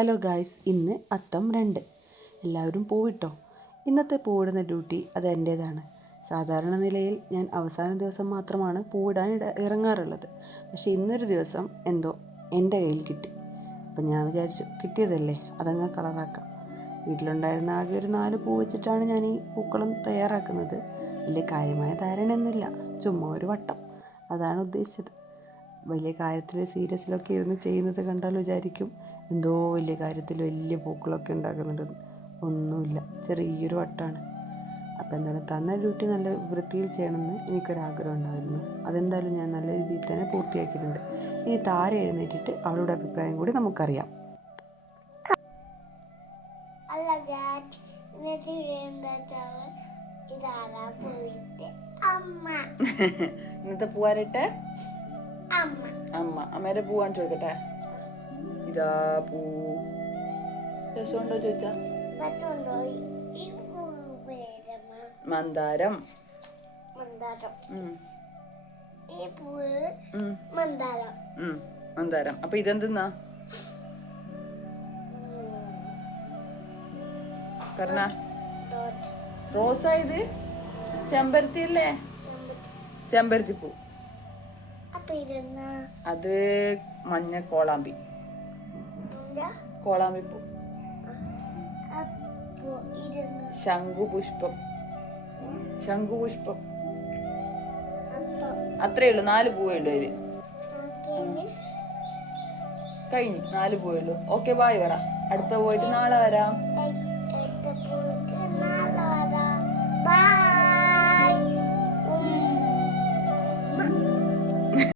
Hello guys, ഇന്ന് അത്തം 2. എല്ലാവരും പൂവിട്ടോ. ഇന്നത്തെ പൂവിടുന്ന ഡ്യൂട്ടി അത് എൻ്റേതാണ്. സാധാരണ നിലയിൽ ഞാൻ അവസാന ദിവസം മാത്രമാണ് പൂവിടാൻ ഇറങ്ങാറുള്ളത്. പക്ഷേ ഇന്നൊരു ദിവസം എന്തോ എൻ്റെ കയ്യിൽ കിട്ടി. അപ്പം ഞാൻ വിചാരിച്ചു, കിട്ടിയതല്ലേ അതങ്ങ് കളറാക്കാം. വീട്ടിലുണ്ടായിരുന്ന ആകെ ഒരു 4 പൂ വെച്ചിട്ടാണ് ഞാൻ ഈ പൂക്കളം തയ്യാറാക്കുന്നത്. വലിയ കാര്യമായ ധാരണയൊന്നുമില്ല, ചുമ്മാ ഒരു വട്ടം, അതാണ് ഉദ്ദേശിച്ചത്. വലിയ കാര്യത്തിൽ സീരിയസിലൊക്കെ ഇരുന്ന് ചെയ്യുന്നത് കണ്ടാൽ വിചാരിക്കും എന്തോ വലിയ കാര്യത്തിൽ വലിയ പൂക്കളൊക്കെ ഉണ്ടാക്കുന്നുണ്ടെന്ന്. ഒന്നുമില്ല, ചെറിയൊരു വട്ടമാണ്. അപ്പോൾ എന്തായാലും തന്ന ഡ്യൂട്ടി നല്ല വൃത്തിയിൽ ചെയ്യണമെന്ന് എനിക്കൊരാഗ്രഹം ഉണ്ടായിരുന്നു. അതെന്തായാലും ഞാൻ നല്ല രീതിയിൽ തന്നെ പൂർത്തിയാക്കിയിട്ടുണ്ട്. ഇനി താര എഴുന്നേറ്റിട്ട് അവളുടെ അഭിപ്രായം കൂടി നമുക്കറിയാം. ഇന്നത്തെ പൂവാരട്ടെ അമ്മേരെ പൂ കാണിച്ചു കൊടുക്കട്ടെ. ഇതാ പൂ, രസമുണ്ടോ ചോദിച്ചാ? മന്ദാരം. മന്ദാരം. അപ്പൊ ഇതെന്തെന്നാ പറഞ്ഞ? റോസാ ഇത്? ചെമ്പരത്തി അല്ലേ? ചെമ്പരത്തി പൂ. അത് മഞ്ഞ കോളാമ്പി. കോളാമ്പി പൂ. ശംഖുപുഷ്പം. ശംഖുപുഷ്പം. അത്രേ ഉള്ളൂ, 4 പൂവേ ഉള്ളൂ അതില്. കഴിഞ്ഞു, 4 പൂവേ ഉള്ളൂ. ഓക്കെ, ബായ് പറ. അടുത്ത പോയിട്ട് നാളെ വരാം.